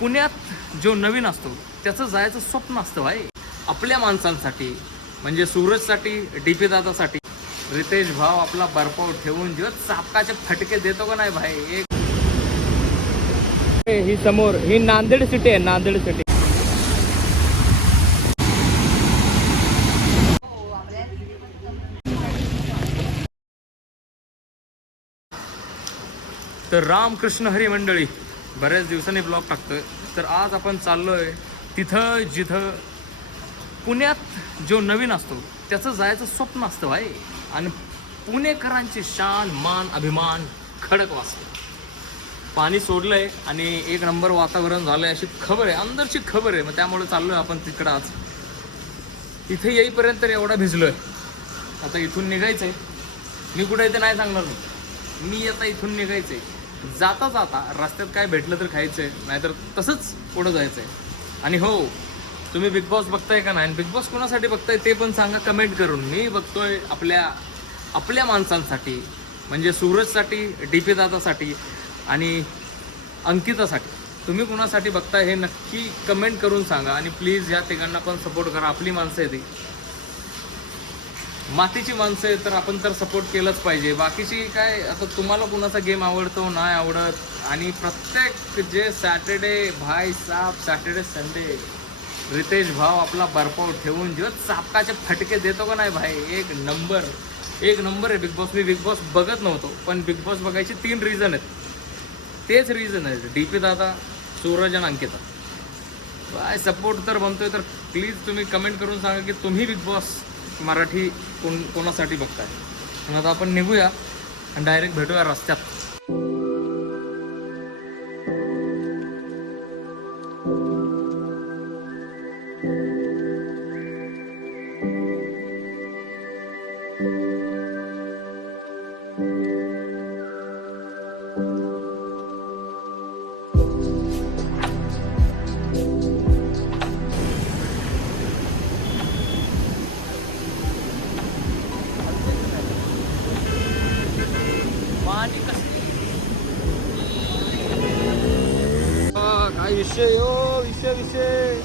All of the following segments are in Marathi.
पुण्यात जो नवीन असतो त्याचं जायचं स्वप्न असतं भाई. आपल्या माणसांसाठी म्हणजे सूरजसाठी डी पी दादासाठी रितेश भाव आपला बर्फावर ठेवून जो चापकाचे फटके देतो का नाही भाई? एक ही समोर ही नांदेड सिटी आहे नांदेड सिटी तर रामकृष्ण हरी मंडळी बऱ्याच दिवसांनी ब्लॉग टाकतोय. तर आज आपण चाललोय तिथं जिथं पुण्यात जो नवीन असतो त्याचं जायचं स्वप्न असतं भाई. आणि पुणेकरांची शान मान अभिमान खडक वाचतो. पाणी सोडलंय आणि एक नंबर वातावरण झालंय अशी खबर आहे. अंदरची खबर आहे. मग त्यामुळे चाललोय आपण तिकडं आज. इथे येईपर्यंत तर एवढा भिजलोय. आता इथून निघायचंय. मी कुठे इथे नाही सांगणार. मी मी आता इथून निघायचंय. जाता जाता रस्त्यात काय भेटलं तर खायचंय नाहीतर तसंच पुढं जायचंय. आणि हो तुम्ही बिग बॉस बघताय का नाही? बिग बॉस कोणासाठी बघताय ते पण सांगा कमेंट करून. मी बघतोय आपल्या आपल्या माणसांसाठी म्हणजे सूरजसाठी डी पी दादासाठी आणि अंकितासाठी. तुम्ही कुणासाठी बघताय हे नक्की कमेंट करून सांगा आणि प्लीज या तिघांना पण सपोर्ट करा. आपली माणसं आहे ती मातीची माणसं आहे तर आपण तर सपोर्ट केलंच पाहिजे. बाकीची काय आता तुम्हाला कुणाचा गेम आवडतो नाही आवडत आणि प्रत्येक जे सॅटर्डे भाई साप सॅटर्डे संडे रितेश भाव आपला बर्फाव ठेवून जो चापकाचे फटके देतो का नाही भाई? एक नंबर एक नंबर आहे बिग बॉस मी बिग बॉस बघत नव्हतो पण बिग बॉस बघायचे तीन रिझन आहेत. तेच रिझन आहेत. डी पी दादा सूरज आणि अंकिता. बाय सपोर्ट तर बनतोय तर प्लीज तुम्ही कमेंट करून सांगा की तुम्ही बिग बॉस मराठी कोण कोणासाठी बघताय? मग आता आपण निघूया आणि डायरेक्ट भेटूया रस्त्यात. पाणी हो विषय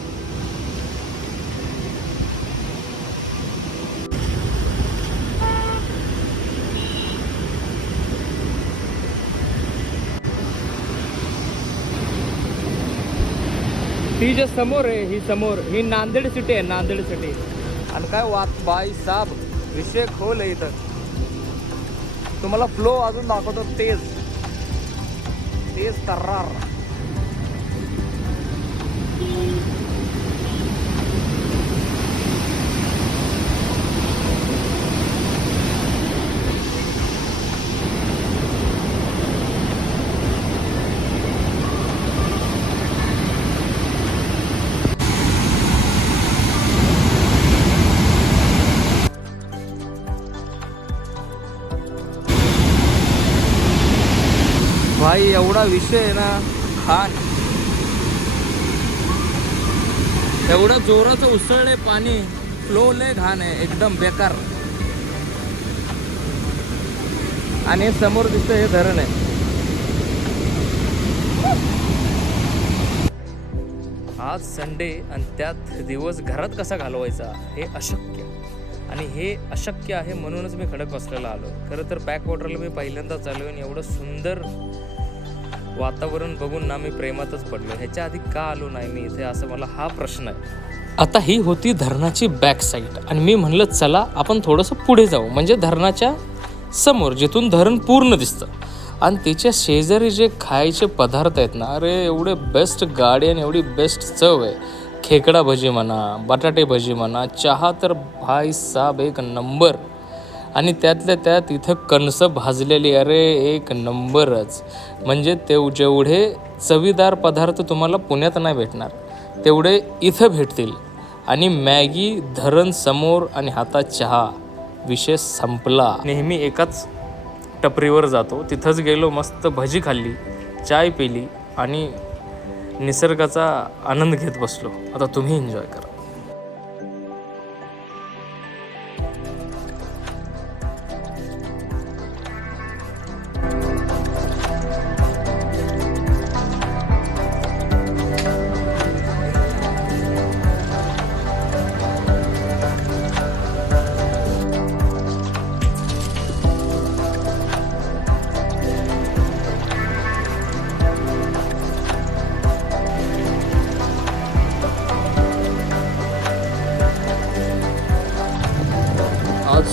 ही जे समोर आहे ही समोर ही नांदेड सिटी आहे नांदेड सिटी आणि काय वात बाई साब विषय खोल आहे इथं. तुम्हाला फ्लो अजून दाखवतो तेज. तेज तर्रार. भाई एवढा विषय आहे ना खान एवढं जोराचं उसळलंय पाणी फ्लो लय घाण आहे एकदम बेकार. आणि समोर दिसतं हे धरण आहे. आज संडे आणि त्यात दिवस घरात कसा घालवायचा हे अशक्य. आणि हे अशक्य आहे म्हणूनच मी खडक बसलेला आलो खरं तर बॅकवॉटरला मी पहिल्यांदाच आलो आणि एवढं सुंदर वातावरण बघून ना मी प्रेमातच पडलो. ह्याच्या आधी का आलो नाही मी इथे असं मला हा प्रश्न आहे. आता ही होती धरणाची बॅक साईड आणि मी म्हणलं चला आपण थोडंसं पुढे जाऊ. म्हणजे धरणाच्या समोर जिथून धरण पूर्ण दिसतं. आणि त्याच्या शेजारी जे खायचे पदार्थ आहेत ना अरे एवढे बेस्ट गाडी आणि एवढी बेस्ट चव आहे. खेकडा भजी म्हणा बटाटे भजी म्हणा चहा तर भाई साब एक नंबर आणि त्यातल्या त्यात इथं कणसं भाजलेली अरे एक नंबरच. म्हणजे ते जेवढे चवीदार पदार्थ तुम्हाला पुण्यात नाही भेटणार तेवढे इथं भेटतील. आणि मॅगी धरण समोर आणि हातात चहा विषय संपला. नेहमी एकाच टपरीवर जातो तिथंच गेलो मस्त भजी खाल्ली चाय पिली आणि निसर्गाचा आनंद घेत बसलो. आता तुम्ही एन्जॉय करा.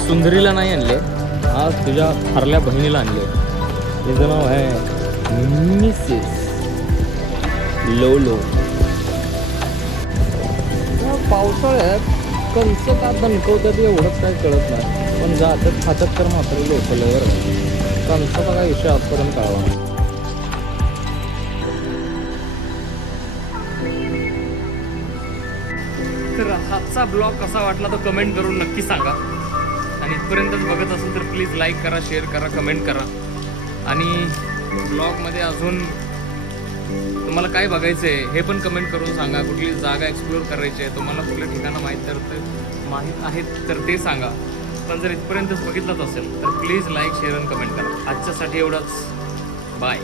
सुंदरीला नाही आणले. आज तुझ्या थरल्या बहिणीला आणले. तिचं नाव आहे मिसेस लोलो. पावसाळ्यात कंस का दणकवतात एवढंच काय कळत नाही. पण जातात खातात तर मात्र लोक लवर कंसाचा काय विषय आजपर्यंत कळवा. तर आजचा ब्लॉग कसा वाटला तो कमेंट करून नक्की सांगा. आणि इथपर्यंतच बघत असेल तर प्लीज लाईक करा शेअर करा कमेंट करा. आणि ब्लॉगमध्ये अजून तुम्हाला काय बघायचं आहे हे पण कमेंट करून सांगा. कुठली जागा एक्सप्लोअर करायची आहे तुम्हाला कुठल्या ठिकाणं माहीत तर ते माहीत आहेत तर ते सांगा. पण जर इथपर्यंतच बघितलंच असेल तर प्लीज लाईक शेअर आणि कमेंट करा. आजच्यासाठी एवढंच. बाय